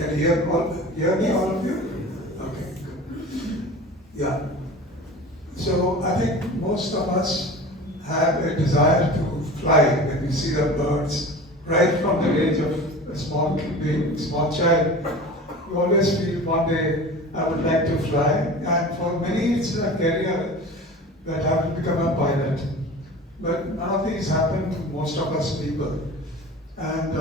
Can you hear me, all of you? Okay, good. Yeah. So I think most of us have a desire to fly when we see the birds, right from the age of a small child. We always feel one day I would like to fly, and for many it's a career that I will become a pilot. But none of these happen to most of us people. And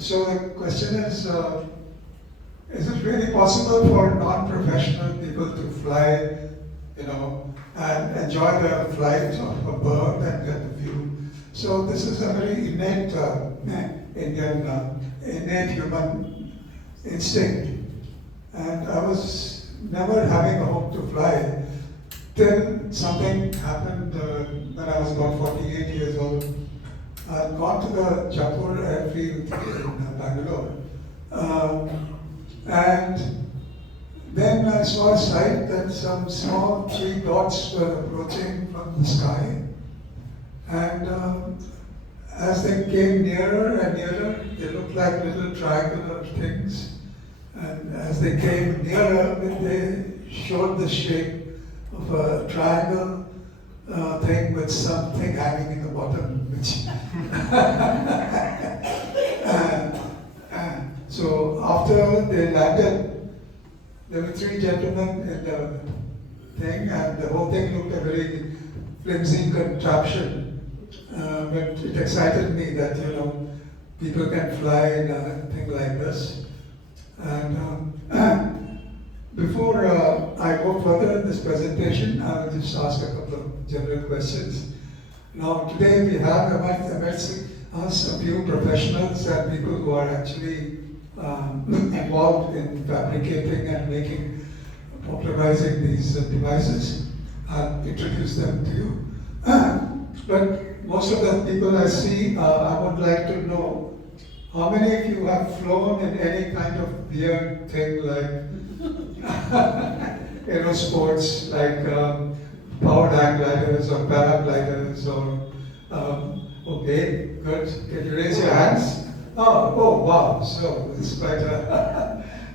so the question is it really possible for non-professional people to fly, and enjoy the flight of a bird and get the view? So this is a very innate innate human instinct. And I was never having a hope to fly till something happened when I was about 48 years old. I'd gone to the Jaipur airfield in Bangalore. And then I saw a sight that some small 3 dots were approaching from the sky. And as they came nearer and nearer, they looked like little triangular things. And as they came nearer, they showed the shape of a triangle thing with something hanging in the bottom. So after they landed, there were 3 gentlemen in the thing, and the whole thing looked a very flimsy contraption. But it excited me that people can fly in a thing like this. And before I go further in this presentation, I will just ask a couple of general questions. Now today we have amongst us a few professionals and people who are actually involved in fabricating and popularizing these devices. I'll introduce them to you. But most of the people I see, I would like to know, how many of you have flown in any kind of weird thing like aerosports, like powered hang gliders or paragliders or, okay, good. Can you raise your hands? Oh, wow. So it's quite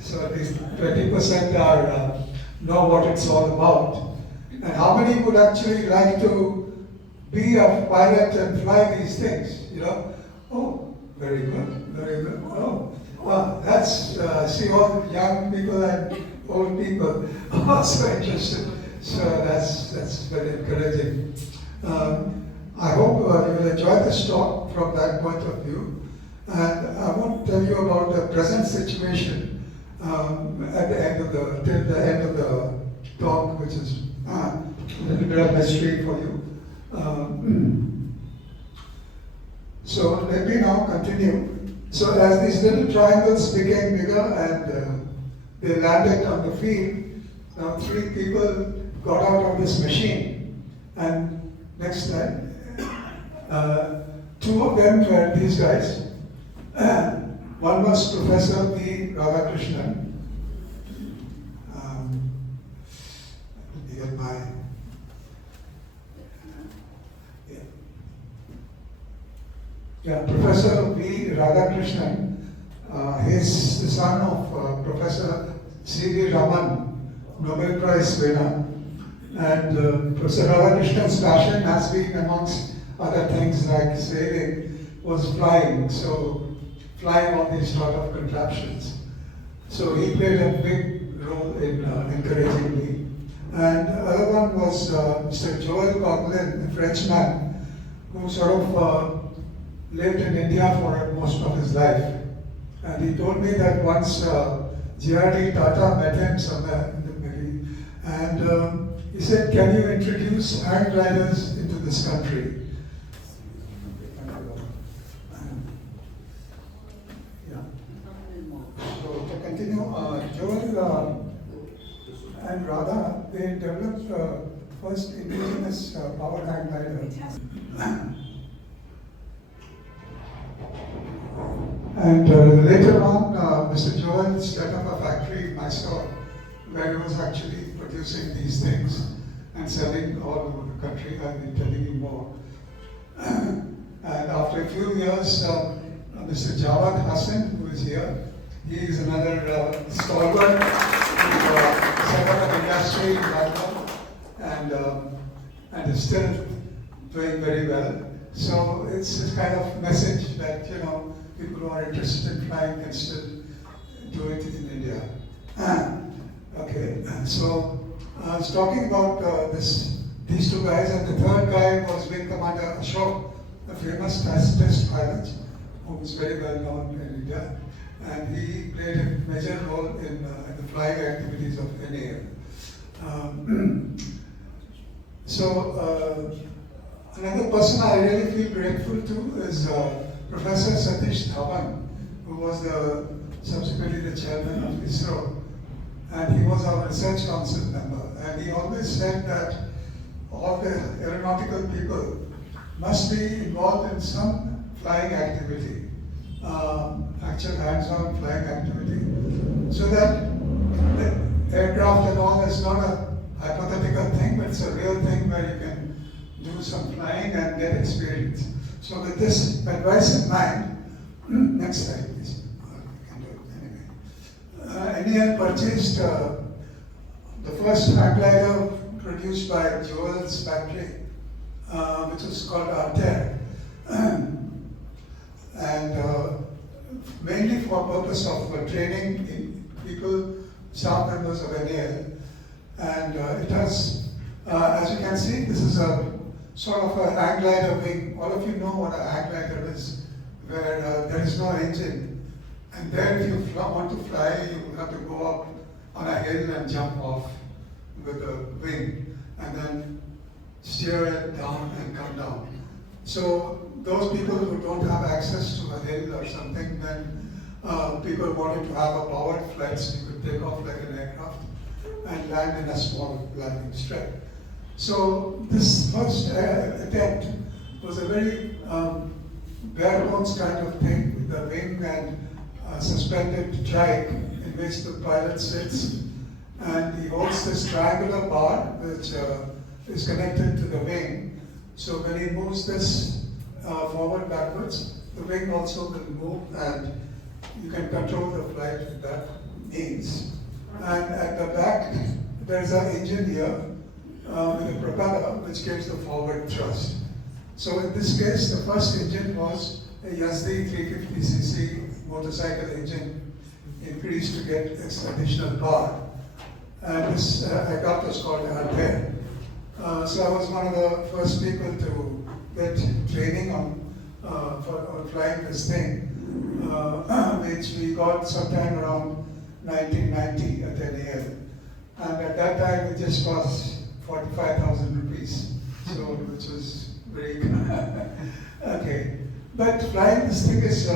so at least 20% are know what it's all about. And how many would actually like to be a pilot and fly these things? Oh, very good, very good. Oh, wow, that's see all young people and old people also interested. So that's very encouraging. I hope you will enjoy this talk from that point of view. And I want to tell you about the present situation at the end of the talk, which is a little bit of history for you. So let me now continue. So as these little triangles became bigger and they landed on the field, now 3 people got out of this machine. And next slide. 2 of them were these guys. One was Professor B. Radhakrishnan. Let me get my... Yeah, Professor B. Radhakrishnan, he's the son of Professor C.V. Raman, Nobel Prize winner. And Professor Radhakrishnan's passion has been, amongst other things like sailing, was flying. So flying on these sort of contraptions. So he played a big role in encouraging me. And the other one was Mr. Joel Coughlin, a Frenchman, who sort of lived in India for most of his life. And he told me that once G.R.D. Tata met him somewhere in the Middle East, and he said, "Can you introduce hang gliders into this country?" So to continue, Joel and Radha, they developed the first indigenous power hang glider. And later on, Mr. Joel set up a factory in Mysore where he was actually producing these things and selling all over the country. I'll be telling you more. And after a few years, Mr. Jawad Hassan, who is here, He is another stalwart who set up an industry in Wankel and is still doing very well. So it's a kind of message that, you know, people who are interested in flying can still do it in India. Okay, so I was talking about these two guys, and the third guy was Wing Commander Ashok, the famous test pilot, who was very well known in India, and he played a major role in the flying activities of NAL. Another person I really feel grateful to is Professor Satish Dhawan, who was subsequently the chairman of ISRO, and he was our research council member. And he always said that all the aeronautical people must be involved in some flying activity, actual hands-on flying activity, so that the aircraft and all is not a hypothetical thing, but it's a real thing where you can do some flying and get experience. So with this advice in mind, next slide please. I can do it anyway. NAL purchased the first hang glider produced by Joel's factory, which was called Altair, and mainly for purpose of training people, staff members of NAL. And it has, as you can see, this is a sort of a hang glider wing. All of you know what a hang glider is, where there is no engine. And there, if you want to fly, you have to go up on a hill and jump off with the wing, and then steer it down and come down. So those people who don't have access to a hill or something, then people wanted to have a powered flight, so you could take off like an aircraft and land in a small landing strip. So this first attempt was a very bare bones kind of thing, with the wing and suspended trike in which the pilot sits, and he holds this triangular bar which is connected to the wing. So when he moves this forward, backwards, the wing also will move, and you can control the flight with that means. And at the back, there's an engine here with a propeller which gives the forward thrust. So in this case, the first engine was a Yezdi 350cc motorcycle engine increased to get additional power. And this aircraft was called Altair. So I was one of the first people to get training on flying this thing, which we got sometime around 1990 at NAL. And at that time it just cost 45,000 rupees, so which was very good. Okay, but flying this thing is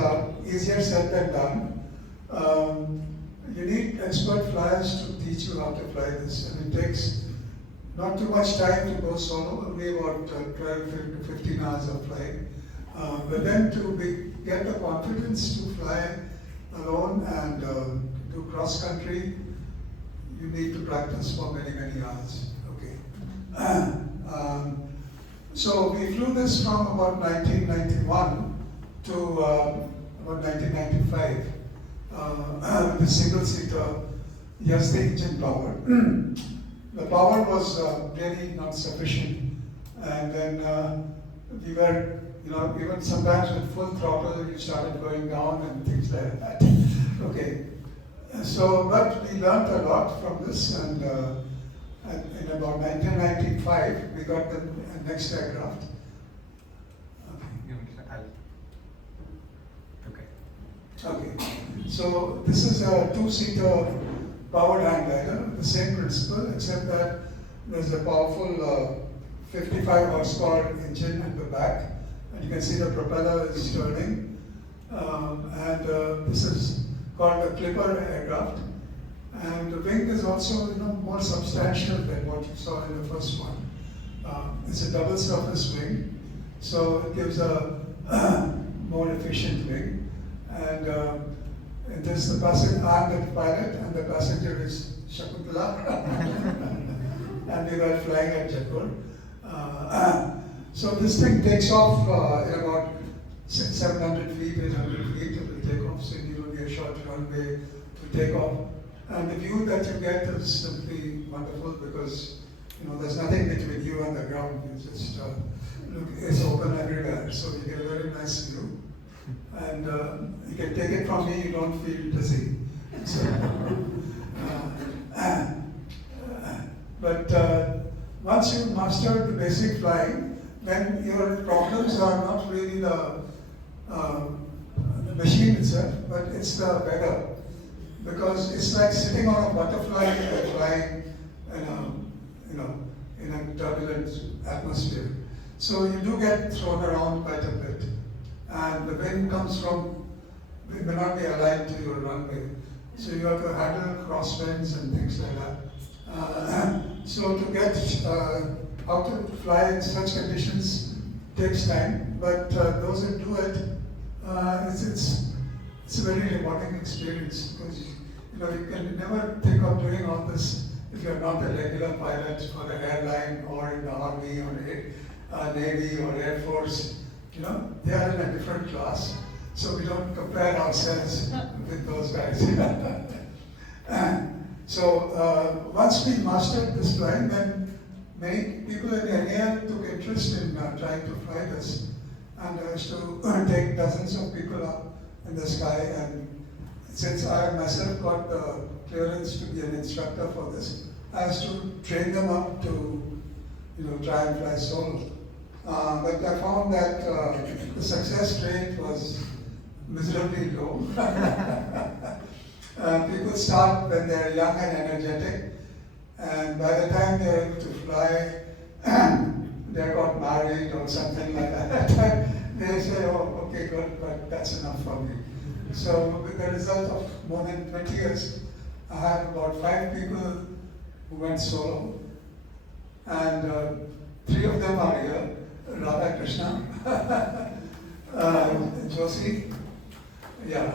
easier said than done. You need expert flyers to teach you how to fly this, and it takes not too much time to go solo, only about 12 to 15 hours of flying. But then to get the confidence to fly alone and do cross country, you need to practice for many, many hours. Okay. So we flew this from about 1991 to about 1995. The single-seater Yezdi engine power. The power was really not sufficient, and then we were, even sometimes with full throttle, you started going down and things like that. Okay, so but we learned a lot from this, and in about 1995 we got the next aircraft. Okay, so this is a two-seater powered hang glider, the same principle, except that there's a powerful 55 horsepower engine at the back, and you can see the propeller is turning, and this is called a clipper aircraft, and the wing is also more substantial than what you saw in the first one. It's a double surface wing, so it gives a more efficient wing. And this the passenger, I'm the pilot, and the passenger is Shakuntala, and we were flying at Jaipur. So this thing takes off in about 700 feet, 800 feet. It will take off, so you don't runway, short runway to take off. And the view that you get is simply wonderful because there's nothing between you and the ground. You just look, it's open everywhere, so you get a very nice view. And you can take it from me, you don't feel dizzy. So, but once you master the basic flying, then your problems are not really the machine itself, but it's the weather. Because it's like sitting on a butterfly and flying in a turbulent atmosphere. So you do get thrown around quite a bit. And the wind comes from, it may not be aligned to your runway. So you have to handle crosswinds and things like that. So to get how to fly in such conditions takes time, but those who do it, it's a very rewarding experience because you can never think of doing all this if you're not a regular pilot for the airline or in the army or navy or air force. They are in a different class, so we don't compare ourselves with those guys. So once we mastered this flying, then many people in India took interest in trying to fly this, and I used to take dozens of people up in the sky. And since I myself got the clearance to be an instructor for this, I used to train them up to try and fly solo. But I found that the success rate was miserably low. People start when they're young and energetic, and by the time they're able to fly, they got married or something like that. They say, oh, okay, good, but that's enough for me. So with the result of more than 20 years, I have about 5 people who went solo, and 3 of them are here. Radha Krishna, Josie, yeah,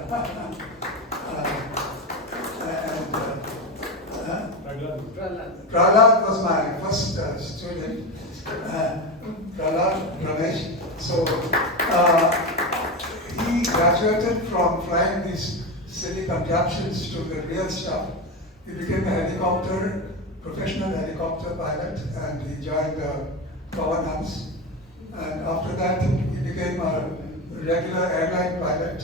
Prahlad was my first student, Prahlad Ramesh. So he graduated from flying these silly contraptions to the real stuff. He became a professional helicopter pilot, and he joined Power House. And after that, he became a regular airline pilot.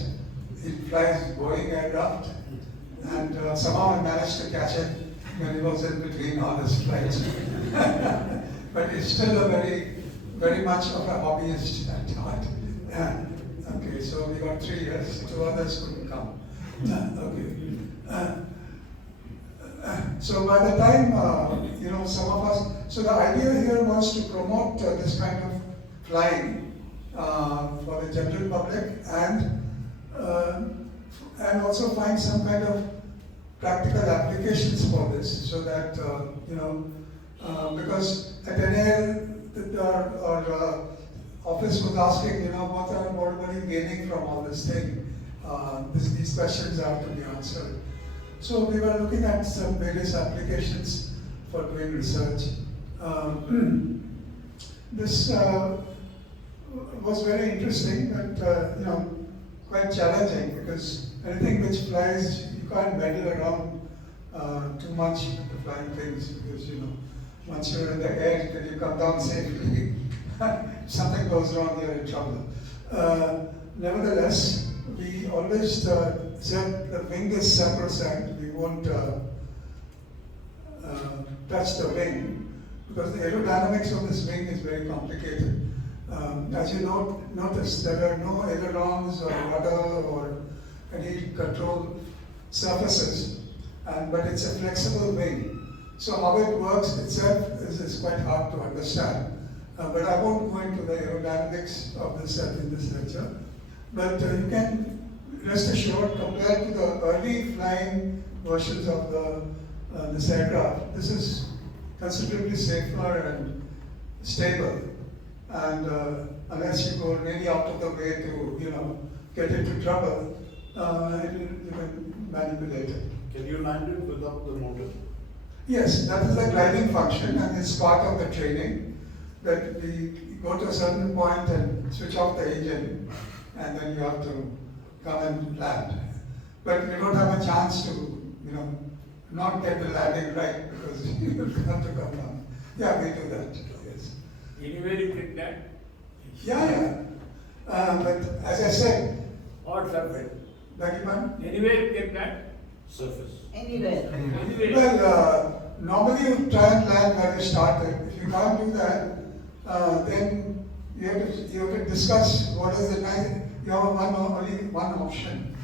He flies Boeing aircraft, and somehow I managed to catch him when he was in between all his flights. But he's still a very much of a hobbyist at heart. Yeah. Okay, so we got 3 years. 2 others couldn't come. Okay. So by the time, some of us, so the idea here was to promote this kind of flying for the general public, and also find some kind of practical applications for this, so that because at Altair, our office was asking, what are you gaining from all this thing? These questions have to be answered. So we were looking at some various applications for doing research. This was very interesting, but quite challenging, because anything which flies, you can't bend it around too much with the flying things, because once you're in the air, till you come down safely, if something goes wrong, you're in trouble. Nevertheless, we always said the wing is sacrosanct. We won't touch the wing, because the aerodynamics of this wing is very complicated. As you notice, there are no ailerons or rudder or any control surfaces, but it's a flexible wing. So how it works itself is quite hard to understand. But I won't go into the aerodynamics of this in this lecture. But you can rest assured, compared to the early flying versions of this aircraft, this is considerably safer and stable. And unless you go really out of the way to, get into trouble, you can manipulate it. Can you land it without the motor? Yes, that is the gliding function, and it's part of the training, that we go to a certain point and switch off the engine, and then you have to come and land. but you don't have a chance to, not get the landing right because you have to come down. Yeah, we do that. Yes. Anywhere you get that? Yeah. But as I said, Or surface? beg your pardon? Anywhere you get that? Surface. Anywhere. Anywhere. Well, normally you try and land where you started. If you can't do that, then you have to discuss what is the nice. You have only one option.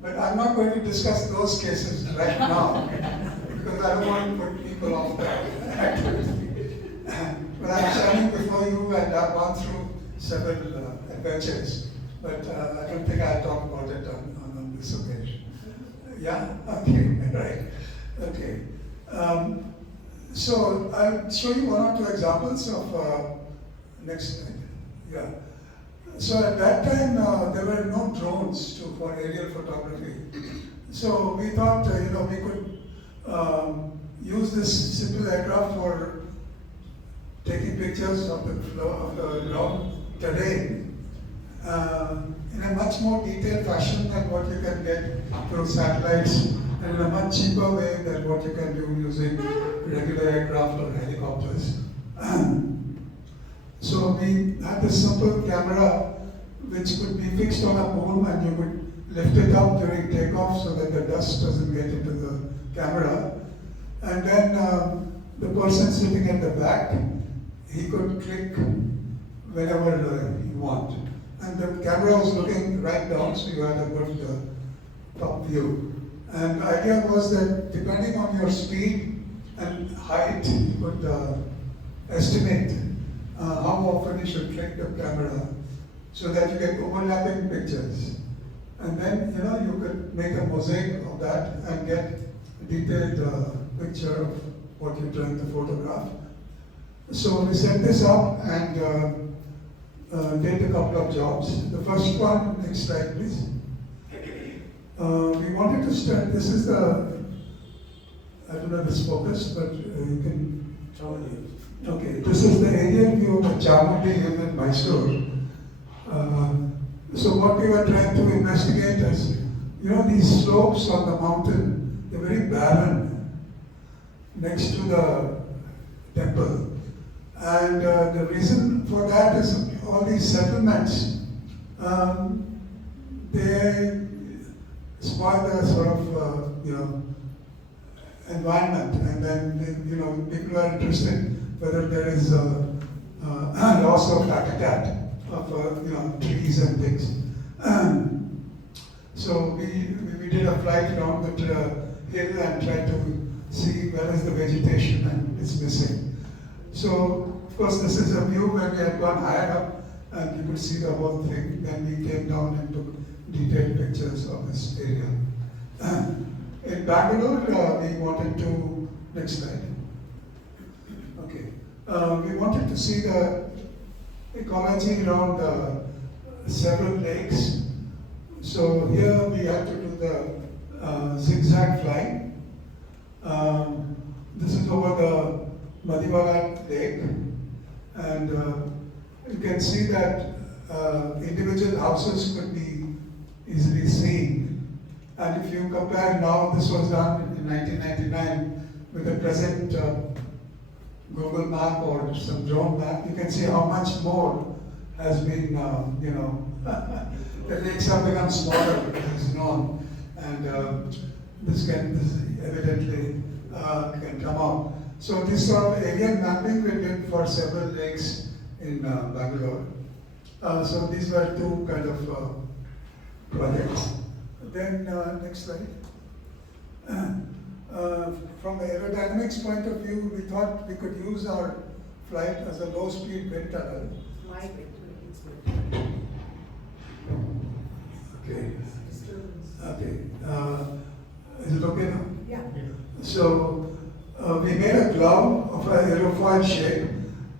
But I'm not going to discuss those cases right now because I don't want to put people off that activity. But I'm standing before you and I've gone through several adventures. But I don't think I'll talk about it on this occasion. Yeah? Okay, right. Okay. So I'll show you one or two examples of, next slide. Yeah. So at that time, there were no drones for aerial photography. So we thought, we could use this simple aircraft for taking pictures of the floor of the ground terrain in a much more detailed fashion than what you can get through satellites, and in a much cheaper way than what you can do using regular aircraft or helicopters. So we had this simple camera which could be fixed on a pole and you could lift it up during takeoff so that the dust doesn't get into the camera. And then the person sitting at the back, he could click whenever he wanted. And the camera was looking right down, so you had a good top view. And the idea was that depending on your speed and height, you could estimate how often you should click the camera so that you get overlapping pictures. And then, you could make a mosaic of that and get a detailed picture of what you're trying to photograph. So we set this up and did a couple of jobs. The first one, next slide please. We wanted to start, this is the, I don't know if it's focused, but you can. Okay, this is the aerial view of the Chamundi hill in Mysore. So what we were trying to investigate is, these slopes on the mountain, they're very barren next to the temple. And the reason for that is all these settlements, they spoil the sort of, environment, and then, people are interested whether there is a loss of habitat of, trees and things. So we did a flight around the hill and tried to see where is the vegetation and it's missing. So, of course, this is a view where we had gone higher up and you could see the whole thing. Then we came down and took detailed pictures of this area. In Bangalore, we wanted to, next slide. Okay. We wanted to see the ecology around several lakes. So here we had to do the zigzag flying. This is over the Madhiwala lake, and you can see that individual houses could be easily seen. And if you compare now, this was done in 1999 with the present Google map or some drone map, you can see how much more has been, the lakes have become smaller, as known, and this evidently can come out. So this sort of aerial mapping we did for several lakes in Bangalore. So these were two kind of projects. Then next slide. From the aerodynamics point of view, we thought we could use our flight as a low-speed wind tunnel. Okay. Okay. Is it okay now? Yeah. So we made a glove of an aerofoil shape.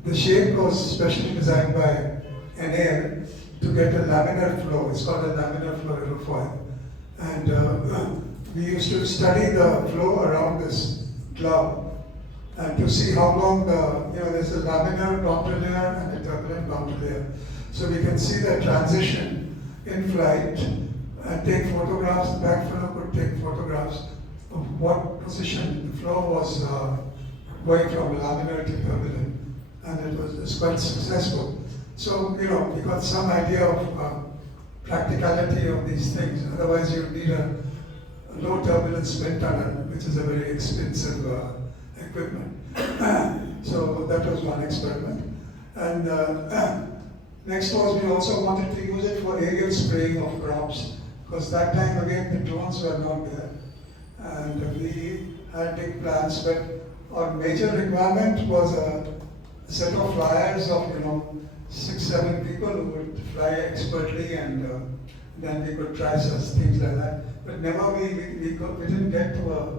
The shape was specially designed by Altair to get a laminar flow. It's called a laminar flow aerofoil. And we used to study the flow around this glove and to see how long there's a laminar boundary layer and a turbulent boundary layer. So we can see the transition in flight and take photographs. The back fellow could take photographs of what position the flow was going from laminar to turbulent, and it was quite successful. So, we got some idea of practicality of these things. Otherwise, you need a low turbulence wind tunnel, which is a very expensive equipment. So that was one experiment. And next was we also wanted to use it for aerial spraying of crops, because that time again the drones were not there. And we had big plans, but our major requirement was a set of flyers of 6-7 people who would fly expertly, and then we could try such things like that. But never we didn't get to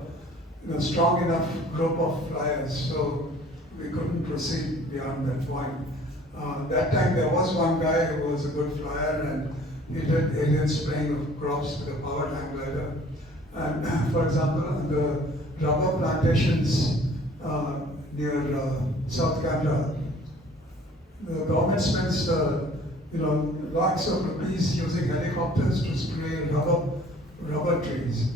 a strong enough group of flyers, so we couldn't proceed beyond that point. That time there was one guy who was a good flyer, and he did aerial spraying of crops with a powered hang glider. And for example, on the rubber plantations near South Canada, the government spends lakhs of rupees using helicopters to spray rubber trees.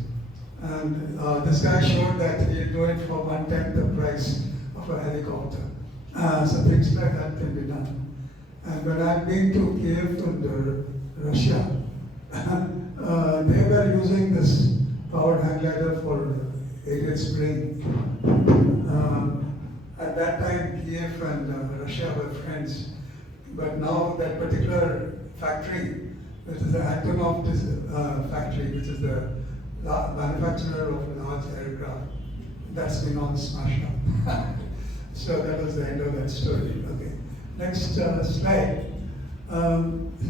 And this guy showed that he'd do it for 1/10 the price of a helicopter. So things like that can be done. And when I've been to Kiev and Russia, they were using this powered hang glider for aerial spraying. At that time, Kiev and Russia were friends. But now that particular factory, which is the Antonov factory, which is the manufacturer of large aircraft, that's been all smashed up. So that was the end of that story. Okay. Next slide.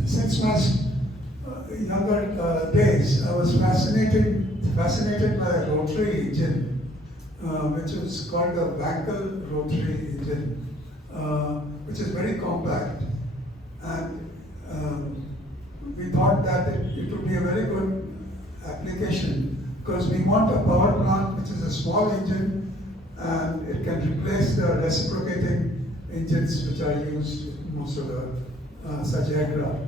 Since my younger days, I was fascinated by a rotary engine, which is called a Wankel rotary engine, which is very compact. And we thought that it would be a very good application, because we want a power plant which is a small engine, and it can replace the reciprocating engines which are used in most of the such aircraft.